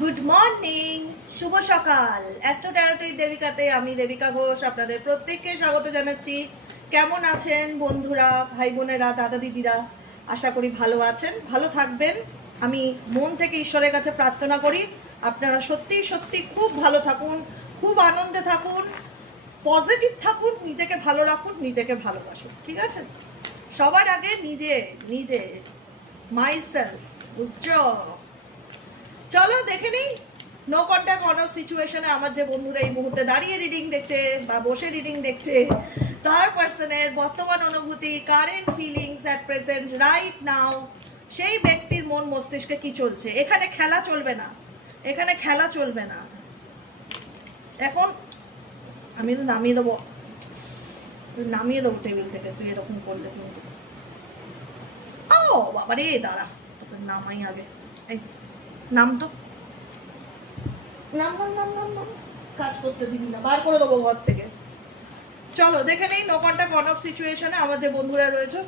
Good morning, শুভ সকাল। Astro ট্যারোটিক দেবিকাতে আমি দেবিকা ঘোষ আপনাদের প্রত্যেককে স্বাগত জানাচ্ছি। কেমন আছেন বন্ধুরা, ভাই বোনেরা, দাদা দিদিরা? আশা করি ভালো আছেন, ভালো থাকবেন। আমি মন থেকে ঈশ্বরের কাছে প্রার্থনা করি আপনারা সত্যি সত্যি খুব ভালো থাকুন, খুব আনন্দে থাকুন, পজিটিভ থাকুন, নিজেকে ভালো রাখুন, নিজেকে ভালোবাসুন। ঠিক আছে? সবার আগে নিজে নিজে মাই সেলফ, বুঝছো? চলো দেখে নিই নো কন্ট্যাক্ট অন অফ সিচুয়েশনে আমার যে বন্ধুরা এই মুহূর্তে দাঁড়িয়ে রিডিং দেখছে বা বসে রিডিং দেখছে, তার পার্সনের বর্তমান অনুভূতি, current feelings at present right now, সেই ব্যক্তির মন মস্তিষ্কে কি চলছে। এখানে খেলা চলবে না, এখানে খেলা চলবে না। এখন আমি তো নামিয়ে দেবো, নামিয়ে দেবো টেবিল থেকে, তুই এরকম করলে কিন্তু। ও বাবা রে, দাঁড়া তোকে নামাই আগে। এই নাম তো, নাম নাম নাম নাম নাম, কাজ করতে দিবি না, বার করে দেবো ঘর থেকে। চলো দেখে নেই নো কন্ট্যাক্ট অন অফ সিচুয়েশনে আমার যে বন্ধুরা রয়েছে,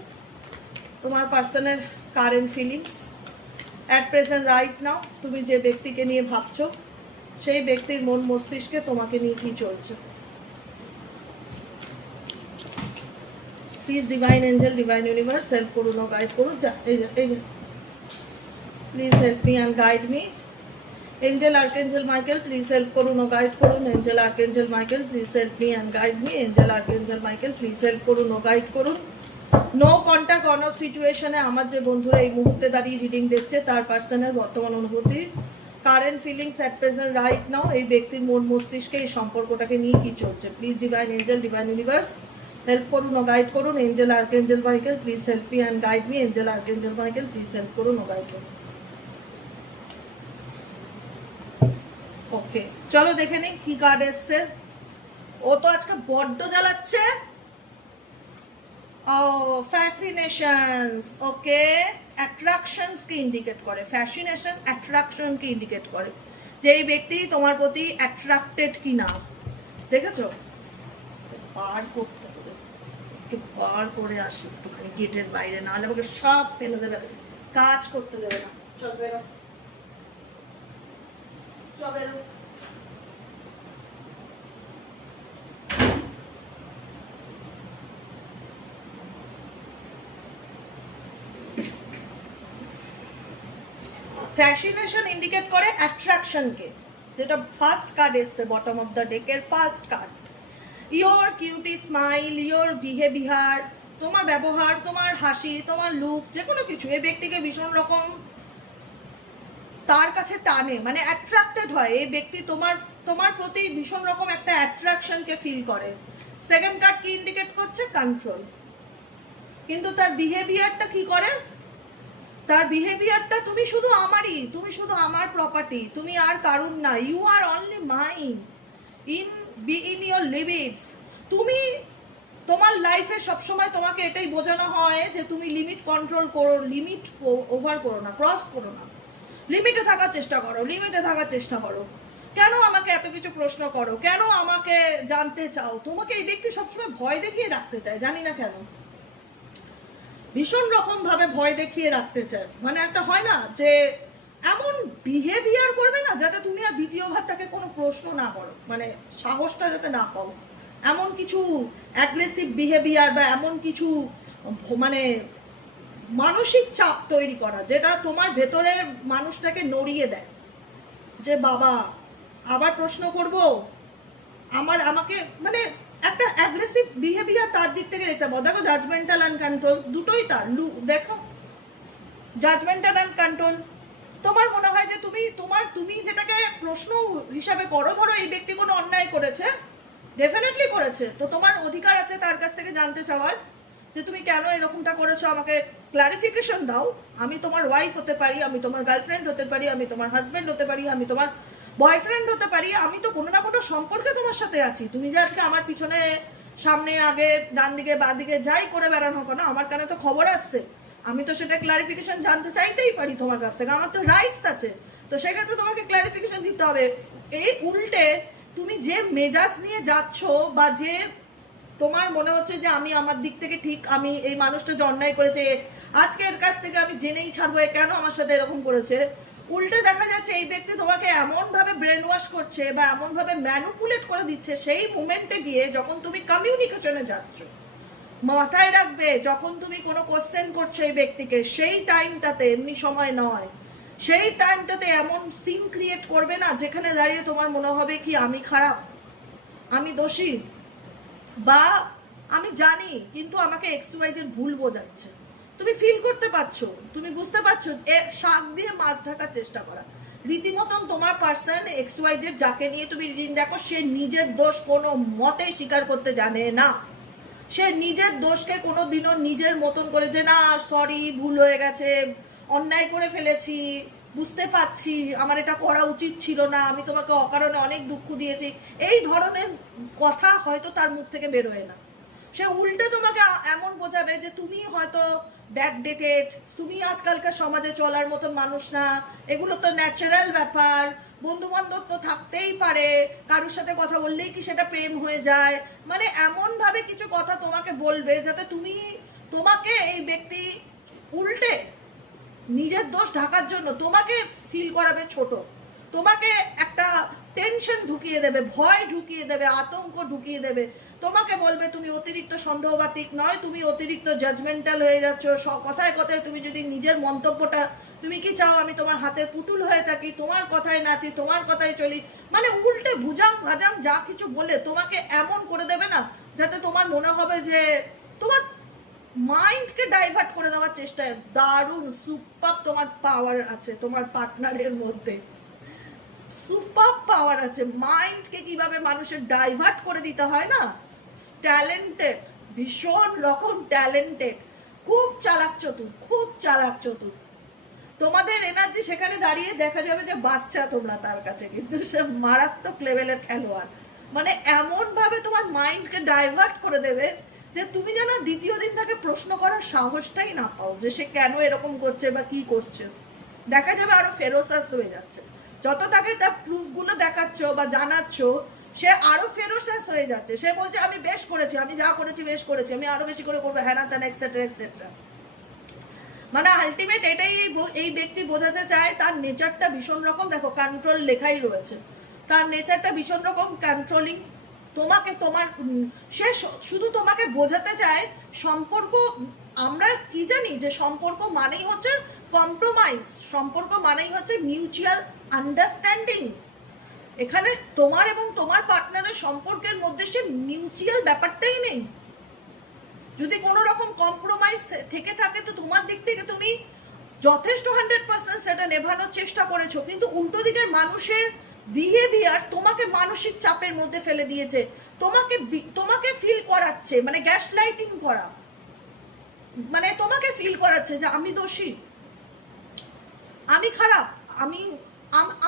তোমার পার্সনের current feelings at present right now. তুমি যে ব্যক্তিকে নিয়ে ভাবছো সেই ব্যক্তির মন মস্তিষ্কে তোমাকে নিয়ে কি চলছে। Please divine Angel, divine universe help করুন ও গাইড করুন। এই যে please help me and guide me. Angel archangel Michael please help করুন ও গাইড করুন। Angel archangel Michael please help me and guide me. Angel archangel Michael please help করুন ও guide করুন। No contact on of সিচুয়েশনে আমার যে বন্ধুরা এই মুহূর্তে দাঁড়িয়ে রিডিং দেখছে, তার পার্সনের বর্তমান অনুভূতি, current feelings at present right now, এই ব্যক্তির মন মস্তিষ্কে এই সম্পর্কটাকে নিয়ে কি চলছে। Please divine Angel, divine universe help করুন ও গাইড করুন। Angel archangel Michael please help me and guide me. Angel archangel Michael please help করুন ও গাইড করুন। ওকে, চলো দেখে নিই কি কার্ড এসছে। ও তো আজকে বড্ড জ্বালাচ্ছে। ও ফ্যাসিনেশনস, ওকে, অ্যাট্রাকশনস কে ইন্ডিকেট করে। ফ্যাসিনেশন অ্যাট্রাকশন কে ইন্ডিকেট করে যে এই ব্যক্তি তোমার প্রতি অ্যাট্রাক্টেড কি না। দেখেছো? বার করতে হবে, একটু বার করে আসি একটুখানি গেটের বাইরে, নাহলে আমাকে সব ফেলে দেবে, কাজ করতে দেবে না। চল বেরো, চল বেরো। ফ্যাসিনেশন ইন্ডিকেট করে অ্যাট্রাকশনকে, যেটা ফার্স্ট কার্ড এসছে বটম অফ দ্য ডেকের first card. Your cutie smile, your behaviour, তোমার ব্যবহার, তোমার হাসি, তোমার লুক, যে কোনো কিছু এই ব্যক্তিকে ভীষণ রকম তার কাছে টানে, মানে অ্যাট্রাক্টেড হয়। এই ব্যক্তি তোমার তোমার প্রতি ভীষণ রকম একটা অ্যাট্রাকশনকে ফিল করে। সেকেন্ড কার্ড কি ইন্ডিকেট করছে? কন্ট্রোল। কিন্তু তার বিহেভিয়ারটা কি করে? তার বিহেভিয়ারটা তুমি শুধু আমারই, তুমি শুধু আমার প্রপার্টি, তুমি আর কারুর না। You are only mine, in your limits. তুমি তোমার লাইফে সবসময় তোমাকে এটাই বোঝানো হয় যে তুমি লিমিট কন্ট্রোল করো, লিমিট ওভার করো না, ক্রস করো না, লিমিটে থাকার চেষ্টা করো, লিমিটে থাকার চেষ্টা করো। কেন আমাকে এত কিছু প্রশ্ন করো, কেন আমাকে জানতে চাও? তোমাকে এই ব্যক্তি সবসময় ভয় দেখিয়ে রাখতে চায়, জানি না কেন, ভীষণ রকম ভাবে ভয় দেখিয়ে রাখতে চায়। মানে একটা হয় না যে এমন বিহেভিয়ার করবে না যাতে তুমি আর দ্বিতীয়বার তাকে কোনো প্রশ্ন না করো, মানে সাহসটা যাতে না পাও। এমন কিছু অ্যাগ্রেসিভ বিহেভিয়ার বা এমন কিছু মানে মানসিক চাপ তৈরি করা যেটা তোমার ভেতরের মানুষটাকে নড়িয়ে দেয়, যে বাবা আবার প্রশ্ন করব, আমাকে মানে একটা অ্যাগ্রেসিভ বিহেভিয়ার তার দিক থেকে দেখতে পাবো। দেখো জাজমেন্টাল অ্যান্ড কন্ট্রোল দুটোই তার। দেখো জাজমেন্টাল অ্যান্ড কন্ট্রোল, তোমার মনে হয় যে তুমি যেটাকে প্রশ্ন হিসাবে করো, ধরো এই ব্যক্তি কোনো অন্যায় করেছে, ডেফিনেটলি করেছে, তো তোমার অধিকার আছে তার কাছ থেকে জানতে চাওয়ার যে তুমি কেন এরকমটা করেছো, আমাকে ক্লারিফিকেশন দাও। আমি তোমার ওয়াইফ হতে পারি, আমি তোমার গার্লফ্রেন্ড হতে পারি, আমি তোমার হাজব্যান্ড হতে পারি, আমি তোমার বয়ফ্রেন্ড হতে পারি, আমি তো কোনো না কোনো সম্পর্কে তোমার সাথে আছি। তুমি যে আজকে আমার পিছনে সামনে আগে ডান দিকে বাঁ দিকে যাই করে বেড়ানো কেন, আমার কানে তো খবর আসছে, আমি তো সেটা ক্লারিফিকেশন জানতে চাইতেই পারি তোমার কাছ থেকে, আমার তো রাইটস আছে। তো সেক্ষেত্রে তোমাকে ক্লারিফিকেশন দিতে হবে। এই উল্টে তুমি যে মেজাজ নিয়ে যাচ্ছ বা যে তোমার মনে হচ্ছে যে আমি আমার দিক থেকে ঠিক, আমি এই মানুষটা যে অন্যায় করেছে আজকে এর কাছ থেকে আমি জেনেই ছাড়বো কেন আমার সাথে এরকম করেছে, উল্টে দেখা যাচ্ছে এই ব্যক্তি তোমাকে এমন ওয়াশ করছে বা এমনভাবে ম্যানুপুলেট করে দিচ্ছে, সেই মুমেন্টে গিয়ে যখন তুমি কমিউনিকেশনে যাচ্ছ, মাথায় রাখবে যখন তুমি কোনো কোশ্চেন করছো এই ব্যক্তিকে, সেই টাইমটাতে এমনি সময় নয়, সেই টাইমটাতে এমন সিন ক্রিয়েট করবে না যেখানে দাঁড়িয়ে তোমার মনে হবে কি আমি খারাপ, আমি দোষী, বা আমি জানি কিন্তু আমাকে এক্সওয়াইজের ভুল বোঝাচ্ছে। তুমি ফিল করতে পারছো, তুমি বুঝতে পারছো, শাক দিয়ে মাছ ঢাকার চেষ্টা করা। রীতিমতন তোমার পার্সন এক্সওয়াইজের যাকে নিয়ে তুমি রিডিং দেখো, সে নিজের দোষ কোনো মতেই স্বীকার করতে জানে না। সে নিজের দোষকে কোনো দিনও নিজের মতন করে যে না সরি ভুল হয়ে গেছে, অন্যায় করে ফেলেছি, বুঝতে পারছি আমার এটা করা উচিত ছিল না, আমি তোমাকে অকারণে অনেক দুঃখ দিয়েছি, এই ধরনের কথা হয়তো তার মুখ থেকে বেরোয় না। সে উল্টে তোমাকে এমন বোঝাবে যে তুমি হয়তো ব্যাকডেটেড, তুমি আজকালকার সমাজে চলার মতন মানুষ না, এগুলো তো ন্যাচারাল ব্যাপার, বন্ধু বান্ধব তো থাকতেই পারে, কারোর সাথে কথা বললেই কি সেটা প্রেম হয়ে যায়, মানে এমনভাবে কিছু কথা তোমাকে বলবে যাতে তোমাকে এই ব্যক্তি উল্টে নিজের দোষ ঢাকার জন্য তোমাকে ফিল করাবে ছোট, তোমাকে একটা টেনশন ঢুকিয়ে দেবে, ভয় ঢুকিয়ে দেবে, আতঙ্ক ঢুকিয়ে দেবে, তোমাকে বলবে তুমি অতিরিক্ত সন্দেহবাতিক নয়, তুমি অতিরিক্ত জাজমেন্টাল হয়ে যাচ্ছ, কথায় কথায় তুমি যদি নিজের মন্তব্যটা, তুমি কি চাও আমি তোমার হাতের পুতুল হয়ে থাকি, তোমার কথায় নাচি, তোমার কথায় চলি, মানে উল্টে ভুজাম ভাজাম যা কিছু বলে তোমাকে এমন করে দেবে না যাতে তোমার মনে হবে যে তোমার মাইন্ডকে ডাইভার্ট করে দেওয়ার চেষ্টায়। দারুণ সুপার তোমার পাওয়ার আছে, তোমার পার্টনারের মধ্যে সুপার পাওয়ার আছে, মাইন্ডকে কিভাবে মানুষের ডাইভার্ট করে দিতে হয় না, ট্যালেন্টেড, ভীষণ রকম ট্যালেন্টেড, খুব চালাক চতুর, খুব চালাক চতুর। তোমাদের এনার্জি সেখানে দাঁড়িয়ে দেখা যাবে যে বাচ্চা তোমরা তার কাছে, কিন্তু সে মারাত্মক লেভেলের খেলোয়াড়, মানে এমন ভাবে তোমার মাইন্ডকে ডাইভার্ট করে দেবে যে তুমি যেন দ্বিতীয় দিন তাকে প্রশ্ন করার সাহসটাই না পাও যে সে কেন এরকম করছে বা কি করছে। দেখা যাবে আরো ফেরোসাস হয়ে যাচ্ছে, যত তাকে তার প্রুফগুলো দেখাচ্ছ বা জানাচ্ছ সে আরো ফেরোসাস হয়ে যাচ্ছে, সে বলছে আমি বেশ করেছি, আমি যা করেছি বেশ করেছি, আমি আরো বেশি করে করবো, হ্যাঁ না তেন এক্সেট্রা এক্সেট্রা। মানে আলটিমেট এটাই এই ব্যক্তি বোঝাতে চায়, তার নেচারটা ভীষণ রকম, দেখো কন্ট্রোল লেখাই রয়েছে, তার নেচারটা ভীষণ রকম কন্ট্রোলিং। তোমাকে তোমার সে শুধু তোমাকে বোঝাতে চায় সম্পর্ক, আমরা কি জানি যে সম্পর্ক মানেই হচ্ছে কম্প্রোমাইজ, সম্পর্ক মানেই হচ্ছে মিউচুয়াল আন্ডারস্ট্যান্ডিং। এখানে তোমার এবং তোমার পার্টনারের সম্পর্কের মধ্যে সে মিউচুয়াল ব্যাপারটাই নেই। যদি কোনো রকম কম্প্রোমাইজ থেকে থাকে তো তোমার দিক থেকে তুমি যথেষ্ট 100% সেটা নেভানোর চেষ্টা করেছো, কিন্তু উল্টো দিকের মানুষের বিহেভিয়ার তোমাকে মানসিক চাপের মধ্যে ফেলে দিয়েছে, তোমাকে ফিল করাচ্ছে, মানে গ্যাস লাইটিং করা, মানে তোমাকে ফিল করাচ্ছে যে আমি দোষী, আমি খারাপ,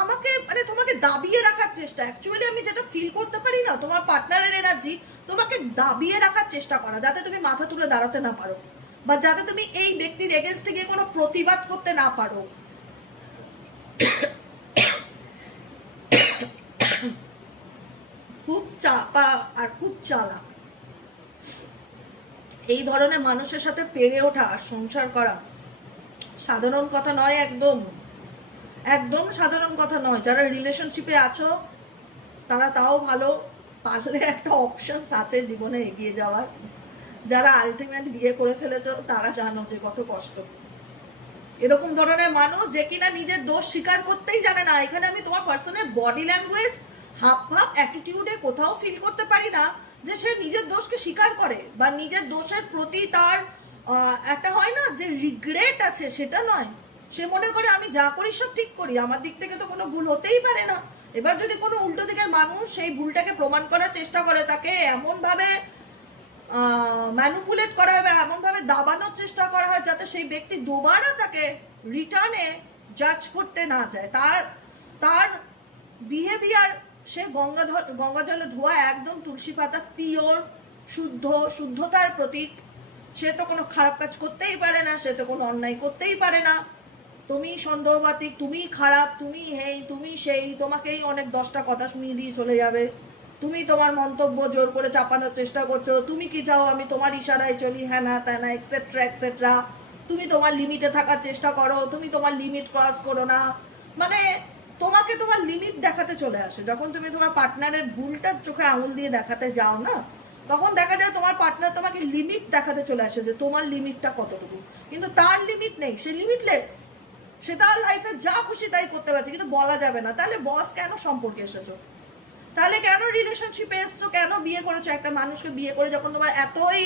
আমাকে মানে তোমাকে দাবিয়ে রাখার চেষ্টা। অ্যাকচুয়ালি আমি যেটা ফিল করতে পারি না, তোমার পার্টনারের এনার্জি তোমাকে দাবিয়ে রাখার চেষ্টা করা যাতে তুমি মাথা তুলে দাঁড়াতে না পারো, বা যাতে তুমি এই ব্যক্তির এগেনস্টে গিয়ে কোনো প্রতিবাদ করতে না পারো। খুব চাপা আর খুব চালাক, এই ধরনের মানুষের সাথে পেরে ওঠা আর সংসার করা সাধারণ কথা নয়, একদম একদম সাধারণ কথা নয়। যারা রিলেশনশিপে আছো তারা তাও ভালো, পারলে একটা অপশনস আছে জীবনে এগিয়ে যাওয়ার। যারা আলটিমেট বিয়ে করে ফেলেছো তারা জানো যে কত কষ্ট। এরকম ধরনের মানুষ যে কিনা নিজের দোষ স্বীকার করতেই জানে না। এখানে আমি তোমার পার্সনের বডি ল্যাঙ্গুয়েজ, হাব ভাব, অ্যাটিটিউডে কোথাও ফিল করতে পারি না যে সে নিজের দোষকে স্বীকার করে বা নিজের দোষের প্রতি তার একটা হয় না যে রিগ্রেট আছে, সেটা নয়। সে মনে করে আমি যা করি সব ঠিক করি, আমার দিক থেকে তো কোনো ভুল হতেই পারে না। এবার যদি কোনো উল্টো দিকের মানুষ সেই ভুলটাকে প্রমাণ করার চেষ্টা করে, তাকে এমনভাবে ম্যানুপুলেট করা হবে, এমনভাবে দাবানোর চেষ্টা করা হয় যাতে সেই ব্যক্তি দুবারা তাকে রিটার্নে জাজ করতে না যায়। তার বিহেভিয়ার, সে গঙ্গা জলে ধোয়া একদম তুলসী পাতা, পিওর, শুদ্ধতার প্রতীক। সে তো কোনো খারাপ কাজ করতেই পারে না, সে তো কোনো অন্যায় করতেই পারে না। তুমি সন্দেহবাতিক, তুমি খারাপ, তুমি হেই, তুমি সেই, তোমাকেই অনেক 10টা কথা শুনিয়ে দিয়ে চলে যাবে। তুমি তোমার মন্তব্য জোর করে চাপানোর চেষ্টা করছো, তুমি কি চাও আমি তোমার ইশারায় চলি, হ্যাঁ না তা না এক্সেট্রা এক্সেট্রা। তুমি তোমার লিমিটে থাকার চেষ্টা করো, তুমি তোমার লিমিট ক্রস করো না, মানে তোমাকে তোমার লিমিট দেখাতে চলে আসে। যখন তুমি তোমার পার্টনারের ভুলটা চোখে আঙুল দিয়ে দেখাতে যাও না, তখন দেখা যায় তোমার পার্টনার তোমাকে লিমিট দেখাতে চলে আসে যে তোমার লিমিটটা কতটুকু। কিন্তু তার লিমিট নেই, সে লিমিটলেস, সে তার লাইফে যা খুশি তাই করতে পারছে, কিন্তু বলা যাবে না। তাহলে বস কেন সম্পর্কে এসেছো? তাহলে কেন রিলেশনশিপে এসছো? কেন বিয়ে করেছো? একটা মানুষকে বিয়ে করে যখন তোমার এতই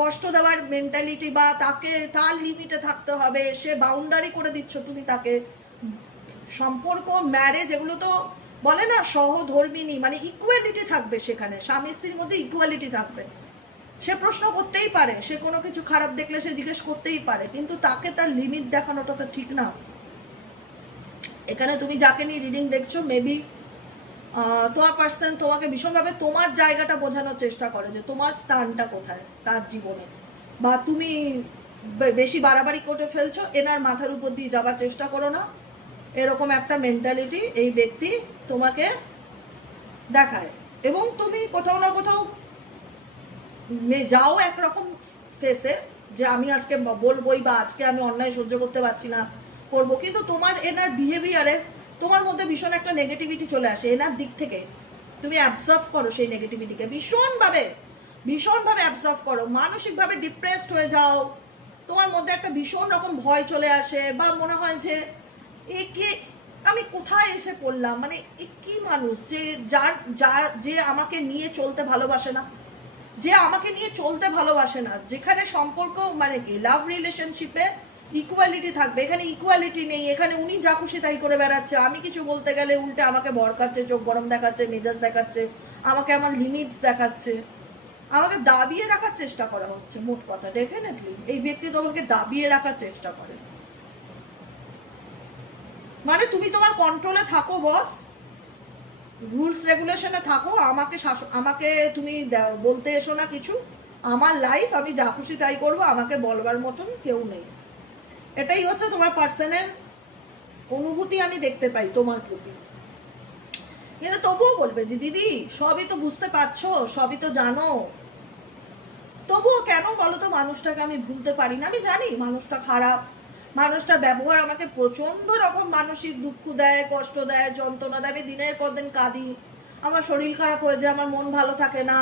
কষ্ট দেওয়ার মেন্টালিটি, বা তাকে তার লিমিটে থাকতে হবে, সে বাউন্ডারি করে দিচ্ছ তুমি তাকে। সম্পর্ক, ম্যারেজ, এগুলো তো বলে না সহধর্মিনী, মানে ইকুয়ালিটি থাকবে সেখানে, স্বামী স্ত্রীর মধ্যে ইকুয়ালিটি থাকবে। সে প্রশ্ন করতেই পারে, সে কোনো কিছু খারাপ দেখলে সে জিজ্ঞেস করতেই পারে, কিন্তু তাকে তার লিমিট দেখানোটা তো ঠিক না। এখানে তুমি যাকে নিয়ে রিডিং দেখছো, মেবি তোমার পার্সন তোমাকে ভীষণভাবে তোমার জায়গাটা বোঝানোর চেষ্টা করে যে তোমার স্থানটা কোথায় তার জীবনে, বা তুমি বেশি বাড়াবাড়ি করে ফেলছো, এনার মাথার উপর দিয়ে যাবার চেষ্টা করো না, এরকম একটা মেন্টালিটি এই ব্যক্তি তোমাকে দেখায়। এবং তুমি কোথাও না কোথাও যাও একরকম ফেসে যে আমি আজকে বলবোই, বা আজকে আমি অন্যায় সহ্য করতে পারছি না, করবো, কিন্তু তোমার এনার বিহেভিয়ারে তোমার মধ্যে ভীষণ একটা নেগেটিভিটি চলে আসে। এনার দিক থেকে তুমি অ্যাবজর্ভ করো সেই নেগেটিভিটিকে, ভীষণভাবে ভীষণভাবে অ্যাবজর্ভ করো, মানসিকভাবে ডিপ্রেসড হয়ে যাও, তোমার মধ্যে একটা ভীষণ রকম ভয় চলে আসে, বা মনে হয় যে একে আমি কোথায় এসে পড়লাম, মানে এ কি মানুষ যে যে আমাকে নিয়ে চলতে ভালোবাসে না, যে আমাকে নিয়ে চলতে ভালোবাসে না। যেখানে সম্পর্ক মানে কি লাভ রিলেশনশিপে ইকুয়ালিটি থাকবে, এখানে ইকুয়ালিটি নেই। এখানে উনি যা খুশি তাই করে বেড়াচ্ছে, আমি কিছু বলতে গেলে উল্টে আমাকে ভড়কাচ্ছে, চোখ গরম দেখাচ্ছে, মেজাজ দেখাচ্ছে, আমাকে আমার লিমিটস দেখাচ্ছে, আমাকে দাবিয়ে রাখার চেষ্টা করা হচ্ছে। মোট কথা, ডেফিনেটলি এই ব্যক্তি তোমাকে দাবিয়ে রাখার চেষ্টা করে। মানে তুমি তোমার কন্ট্রোলে থাকো বস, রুলস রেগুলেশনে থাকো, আমাকে তুমি বলতে এসো না কিছু, আমার লাইফ, আমি যা খুশি তাই করবো, আমাকে বলবার মতন কেউ নেই। এটাই হচ্ছে তোমার পার্সনের অনুভূতি আমি দেখতে পাই তোমার প্রতি। কিন্তু তবুও বলবে যে দিদি সবই তো বুঝতে পারছো, সবই তো জানো, তবুও কেন বলো তো মানুষটাকে আমি ভুলতে পারি না। আমি জানি মানুষটা খারাপ, মানুষটার ব্যবহার আমাকে প্রচণ্ড রকম মানসিক দুঃখ দেয়, কষ্ট দেয়, যন্ত্রণা দেয়, আমি দিনের পর দিন কাঁদি, আমার শরীর খারাপ হয়ে যায়, আমার মন ভালো থাকে না।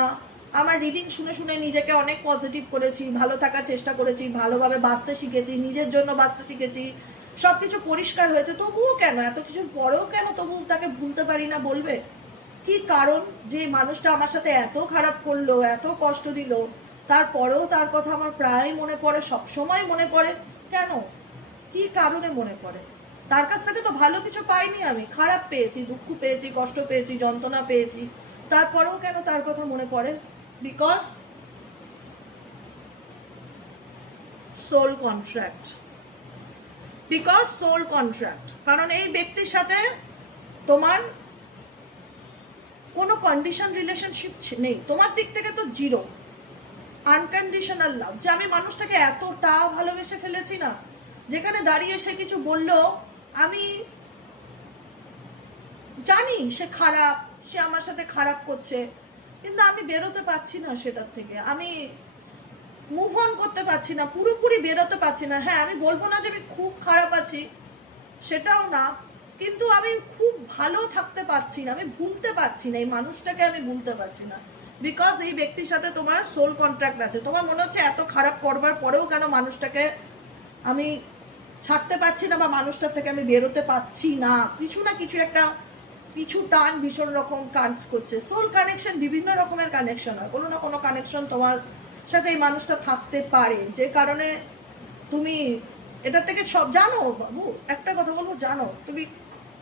আমার রিডিং শুনে শুনে নিজেকে অনেক পজিটিভ করেছি, ভালো থাকার চেষ্টা করেছি, ভালোভাবে বাঁচতে শিখেছি, নিজের জন্য বাঁচতে শিখেছি, সব কিছু পরিষ্কার হয়েছে, তবুও কেন, এত কিছুর পরেও কেন তবু তাকে ভুলতে পারি না? বলবে কি কারণ? যে মানুষটা আমার সাথে এত খারাপ করলো, এত কষ্ট দিল, তারপরেও তার কথা আমার প্রায় মনে পড়ে, সবসময় মনে পড়ে, কেন? কি কারণে মনে পড়ে? তার কাছ থেকে তো ভালো কিছু পাইনি, আমি খারাপ পেয়েছি, দুঃখ পেয়েছি, কষ্ট পেয়েছি, যন্ত্রণা পেয়েছি, তারপরেও কেন তার কথা মনে পড়ে? Because soul contract, because soul contract. কারণ এই ব্যক্তির সাথে তোমার কোনো কন্ডিশন রিলেশনশিপ নেই, তোমার দিক থেকে তো জিরো, আনকন্ডিশনাল লাভ। যে আমি মানুষটাকে এতটা ভালোবেসে ফেলেছি না, যেখানে দাঁড়িয়ে সে কিছু বললো, আমি জানি সে খারাপ, সে আমার সাথে খারাপ করছে, কিন্তু আমি বেরোতে পারছি না সেটার থেকে, আমি মুভ অন করতে পারছি না, পুরোপুরি বেরোতে পারছি না। হ্যাঁ, আমি বলবো না যে আমি খুব খারাপ আছি, সেটাও না, কিন্তু আমি খুব ভালো থাকতে পারছি না, আমি ভুলতে পারছি না, এই মানুষটাকে আমি ভুলতে পারছি না। বিকজ এই ব্যক্তির সাথে তোমার সোল কন্ট্রাক্ট আছে। তোমার মনে হচ্ছে এত খারাপ করবার পরেও কেন মানুষটাকে আমি ছাড়তে পারছি না, বা মানুষটার থেকে আমি বেরোতে পারছি না, কিছু না কিছু একটা কিছু টান ভীষণ রকম কাজ করছে। সোল কানেকশন বিভিন্ন রকমের কানেকশন হয়, কোনো না কোনো কানেকশন তোমার সাথে এই মানুষটা থাকতে পারে, যে কারণে তুমি এটা থেকে সব জানো। বাবু একটা কথা বলবো, জানো তুমি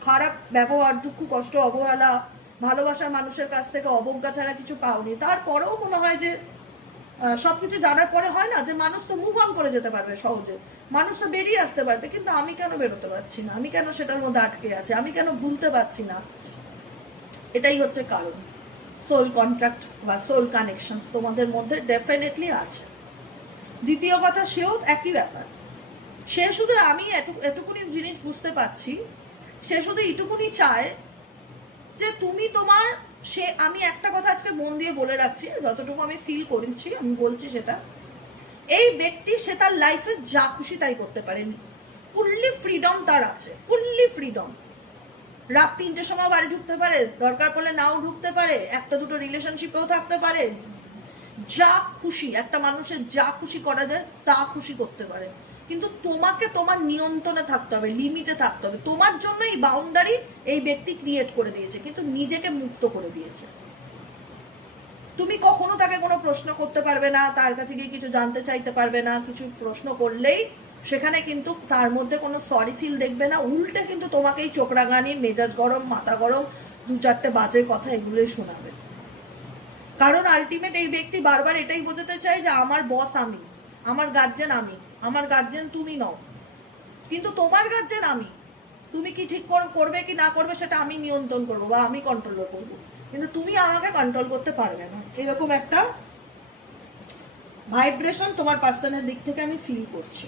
খারাপ ব্যবহার, দুঃখ, কষ্ট, অবহেলা, ভালোবাসার মানুষের কাছ থেকে অবজ্ঞা ছাড়া কিছু পাওনি, তারপরেও মনে হয় যে সব কিছু জানার পরে হয় না যে মানুষ তো মুভ অন করে যেতে পারবে সহজে, মানুষ তো বেরিয়ে আসতে পারবে, কিন্তু আমি কেন বেরোতে পারছি না, আমি কেন সেটার মধ্যে আটকে আছে, আমি কেন ভুলতে পারছি না? এটাই হচ্ছে কারণ। সোল কন্ট্রাক্ট বা সোল কানেকশনস তোমাদের মধ্যে ডেফিনেটলি আছে। দ্বিতীয় কথা, সেও একই ব্যাপার, সে শুধু, আমি এটুকুনি জিনিস বুঝতে পারছি, সে শুধু এইটুকুনি চায় যে তুমি তোমার, সে, আমি একটা কথা আজকে মন দিয়ে বলে রাখছি, যতটুকু আমি ফিল করেছি আমি বলছি সেটা, এই ব্যক্তি সে তার লাইফে যা খুশি তাই করতে পারেন, ফুললি ফ্রিডম তার আছে, ফুললি কমপ্লিটলি ফ্রিডম। রাত 3টের সময় বাড়ি ঢুকতে পারে, দরকার পড়লে নাও ঢুকতে পারে, একটা দুটো রিলেশনশিপেও থাকতে পারে, যা খুশি একটা মানুষের যা খুশি করা যায় তা খুশি করতে পারে। কিন্তু তোমাকে তোমার নিয়ন্ত্রণে থাকতে হবে, লিমিটে থাকতে হবে। তোমার জন্য এই বাউন্ডারি এই ব্যক্তি ক্রিয়েট করে দিয়েছে, কিন্তু নিজেকে মুক্ত করে দিয়েছে। তুমি কখনো তাকে কোনো প্রশ্ন করতে পারবে না, তার কাছে গিয়ে কিছু জানতে চাইতে পারবে না। কিছু প্রশ্ন করলেই সেখানে কিন্তু তার মধ্যে কোনো সরি ফিল দেখবে না, উল্টে কিন্তু তোমাকেই চোখ রাগানি, মেজাজ গরম, মাথা গরম, 2-4টে বাজে কথা এগুলোই শোনাবে। কারণ আলটিমেট এই ব্যক্তি বারবার এটাই বোঝাতে চায় যে আমার বস আমি, আমার গার্জেন আমি, আমার গার্জেন তুমি নও, কিন্তু তোমার গার্জেন আমি। তুমি কি ঠিক করবে কি না করবে সেটা আমি নিয়ন্ত্রণ করবো বা আমি কন্ট্রোল করবো, কিন্তু তুমি আমাকে কন্ট্রোল করতে পারবে না। এরকম একটা ভাইব্রেশন তোমার পার্সনের দিক থেকে আমি ফিল করছি।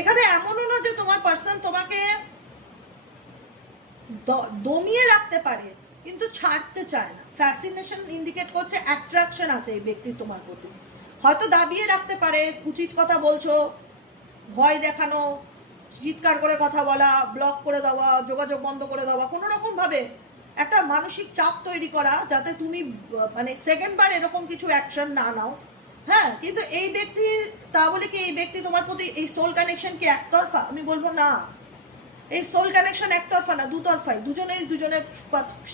এখানে এমনও না যে তোমার পার্সন তোমাকে দমিয়ে রাখতে পারে, কিন্তু ছাড়তে চায় না। ফ্যাসিনেশন ইন্ডিকেট করছে অ্যাট্রাকশন আছে এই ব্যক্তির তোমার প্রতি। হয়তো দাবিয়ে রাখতে পারে, উচিত কথা বলছো, ভয় দেখানো, চিৎকার করে কথা বলা, ব্লক করে দেওয়া, যোগাযোগ বন্ধ করে দেওয়া, কোনো রকম ভাবে একটা মানসিক চাপ তৈরি করা যাতে তুমি মানে সেকেন্ডবার এরকম কিছু অ্যাকশন না নাও। হ্যাঁ, কিন্তু এই ব্যক্তির তা বলে কি এই ব্যক্তি তোমার প্রতি এই সোল কানেকশন কি একতরফা? আমি বলবো না। এই সোল কানেকশন একতরফা না, দুতরফাই। দুজনের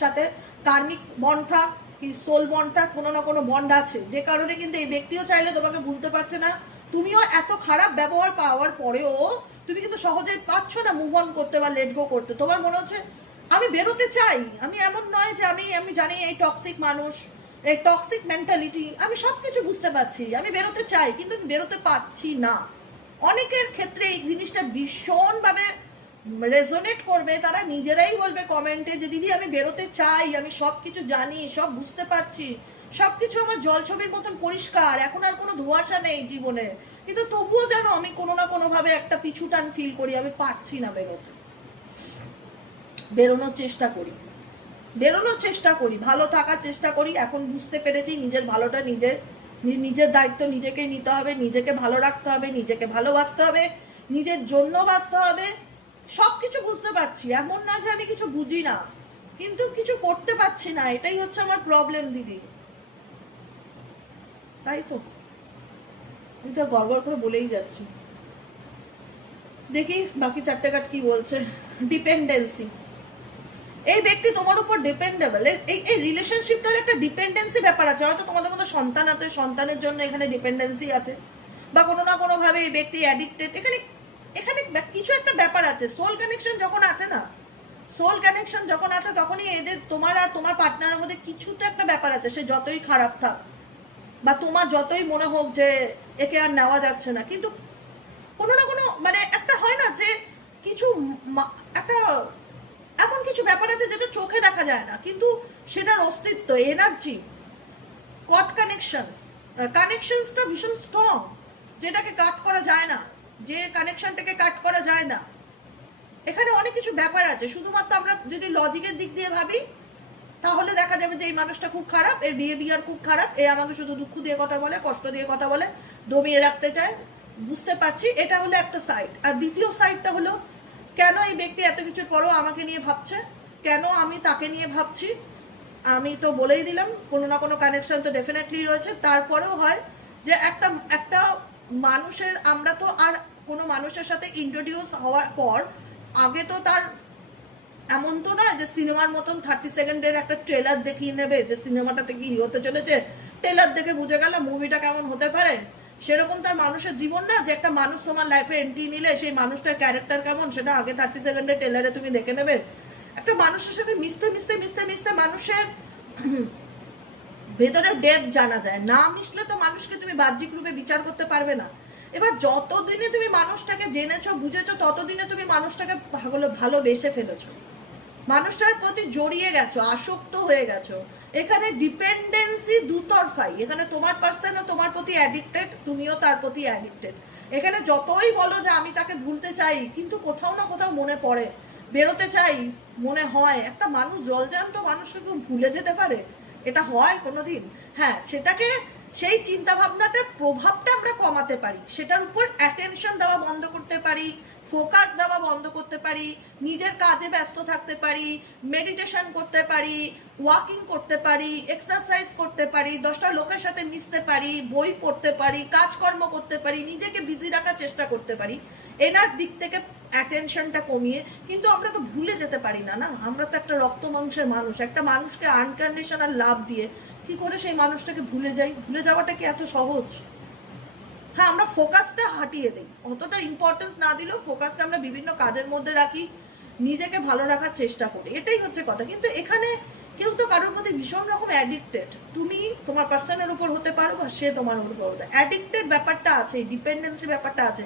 সাথে কার্মিক বন্ড থাক কি সোল বন্ড থাক, কোনো না কোনো বন্ড আছে, যে কারণে কিন্তু এই ব্যক্তিও চাইলে তোমাকে ভুলতে পারছে না। তুমিও এত খারাপ ব্যবহার পাওয়ার পরেও তুমি কিন্তু সহজে পাচ্ছ না মুভ অন করতে বা লেট গো করতে। তোমার মনে হচ্ছে আমি বেরোতে চাই, আমি এমন নয় যে আমি জানি এই টক্সিক মানুষ, এই টক্সিক মেন্টালিটি, আমি সব কিছু বুঝতে পারছি, আমি বেরোতে চাই, কিন্তু আমি বেরোতে পারছি না। অনেকের ক্ষেত্রে এই জিনিসটা ভীষণভাবে রেজোনেট করবে, তারা নিজেরাই বলবে কমেন্টে যে দিদি আমি বেরোতে চাই, আমি সব কিছু জানি, সব বুঝতে পারছি, সব কিছু আমার জলছবির মতন পরিষ্কার, এখন আর কোনো ধোঁয়াশা নেই জীবনে, কিন্তু তবুও যেন আমি কোনো না কোনোভাবে একটা পিছু টান ফিল করি, আমি পারছি না বেরোতে। বেরোনোর চেষ্টা করি, ভালো থাকার চেষ্টা করি। এখন বুঝতে পেরেছি নিজের ভালোটা নিজের দায়িত্ব নিজেকেই নিতে হবে, নিজেকে ভালো রাখতে হবে, নিজেকে ভালোবাসতে হবে, নিজের জন্য বাঁচতে হবে। সব কিছু বুঝতে পারছি, এমন না যে আমি কিছু বুঝি না, কিন্তু কিছু করতে পারছি না, এটাই হচ্ছে আমার প্রবলেম দিদি। তাই তো আমি তো গড়গড় করে বলেই যাচ্ছি। দেখি বাকি 4টে কার্ড কি বলছে। ডিপেন্ডেন্সি, এই ব্যক্তি তোমার উপর ডিপেন্ডেবল। এই রিলেশনশিপটার একটা ডিপেন্ডেন্সি ব্যাপার আছে। হয়তো তোমাদের মধ্যে সন্তান আছে, সন্তানের জন্য এখানে ডিপেন্ডেন্সি আছে, বা কোনো না কোনো ভাবে এই ব্যক্তি অ্যাডিক্টেড। এখানে কিছু একটা ব্যাপার আছে। সোল কানেকশন যখন আছে না, সোল কানেকশন যখন আছে তখনই এদের তোমার আর তোমার পার্টনারের মধ্যে কিছু তো একটা ব্যাপার আছে। সে যতই খারাপ থাক বা তোমার যতই মনে হোক যে একে আর নেওয়া যাচ্ছে না, কিন্তু কোনো না কোনো মানে একটা হয় না যে কিছু একটা এমন কিছু ব্যাপার আছে যেটা চোখে দেখা যায় না, কিন্তু সেটার অস্তিত্ব, এনার্জি, কট কানেকশনসটা ভীষণ স্ট্রং, যেটাকে কাট করা যায় না, যে কানেকশনটাকে কাট করা যায় না। এখানে অনেক কিছু ব্যাপার আছে। শুধুমাত্র আমরা যদি লজিকের দিক দিয়ে ভাবি তাহলে দেখা যাবে যে এই মানুষটা খুব খারাপ, এর বিহেভিয়ার খুব খারাপ, এ আমাকে শুধু দুঃখ দিয়ে কথা বলে, কষ্ট দিয়ে কথা বলে, দমিয়ে রাখতে চায়। বুঝতে পারছি, এটা হলো একটা সাইড। আর দ্বিতীয় সাইডটা হলো কেন এই ব্যক্তি এত কিছুর পরও আমাকে নিয়ে ভাবছে, কেন আমি তাকে নিয়ে ভাবছি। আমি তো বলেই দিলাম কোনো না কোনো কানেকশন তো ডেফিনেটলি রয়েছে। তারপরেও হয় যে একটা মানুষের, আমরা তো আর কোনো মানুষের সাথে ইন্ট্রোডিউস হওয়ার পর আগে তো তার এমন তো নয় যে সিনেমার মতন 30 সেকেন্ডের একটা ট্রেলার দেখিয়ে নেবে যে সিনেমাটাতে কি হতে চলেছে, ট্রেলার দেখে বুঝে গেল মুভিটা কেমন হতে পারে। সেরকম তার মানুষের জীবন না, যে একটা মানুষ তোমার লাইফে এন্ট্রি নিলে সেই মানুষটার ক্যারেক্টার কেমন সেটা আগে 30 সেকেন্ডের ট্রেলারে তুমি দেখে নেবে। একটা মানুষের সাথে মিশতে মানুষের ভেতরে ডেপথ জানা যায়। না মিশলে তো মানুষকে তুমি বাহ্যিক রূপে বিচার করতে পারবে না। এবার যতদিনে তুমি মানুষটাকে জেনেছো বুঝেছো, ততদিনে তুমি মানুষটাকে ভালোবেসে ফেলেছো, মানুষটার প্রতি জড়িয়ে গেছো, আসক্ত হয়ে গেছো। এখানে ডিপেন্ডেন্সি দুতরফাই। এখানে তোমার পার্সনও তোমার প্রতি অ্যাডিক্টেড, তুমিও তার প্রতি অ্যাডিক্টেড। এখানে যতই বলো যে আমি তাকে ভুলতে চাই, কিন্তু কোথাও না কোথাও মনে পড়ে, বেরোতে চাই, মনে হয় একটা মানুষ জলজান্ত মানুষকে কেউ ভুলে যেতে পারে? এটা হয় কোনোদিন? হ্যাঁ, সেটাকে সেই চিন্তা ভাবনাটার প্রভাবটা আমরা কমাতে পারি, সেটার উপর অ্যাটেনশন দেওয়া বন্ধ করতে পারি, ফোকাস দেওয়া বন্ধ করতে পারি, নিজের কাজে ব্যস্ত থাকতে পারি, মেডিটেশন করতে পারি, ওয়াকিং করতে পারি, এক্সারসাইজ করতে পারি, 10টা লোকের সাথে মিশতে পারি, বই পড়তে পারি, কাজকর্ম করতে পারি, নিজেকে বিজি রাখার চেষ্টা করতে পারি, এনার দিক থেকে অ্যাটেনশনটা কমিয়ে। কিন্তু আমরা তো ভুলে যেতে পারি না, না আমরা তো একটা রক্ত মাংসের মানুষ, একটা মানুষকে আনকন্ডিশনাল লাভ দিয়ে কি করে সেই মানুষটাকে ভুলে যাই? ভুলে যাওয়াটা কি এত সহজ? হ্যাঁ, আমরা ফোকাসটা হাটিয়ে দিই, অতটা ইম্পর্টেন্স না দিলেও ফোকাসটা আমরা বিভিন্ন কাজের মধ্যে রাখি, নিজেকে ভালো রাখার চেষ্টা করি, এটাই হচ্ছে কথা। কিন্তু এখানে কেউ তো কারোর মধ্যে ভীষণ রকম অ্যাডিক্টেড, তুমি তোমার পার্সনের উপর হতে পারো বা সে তোমার উপর হতে, অ্যাডিক্টেড ব্যাপারটা আছে, ডিপেন্ডেন্সি ব্যাপারটা আছে,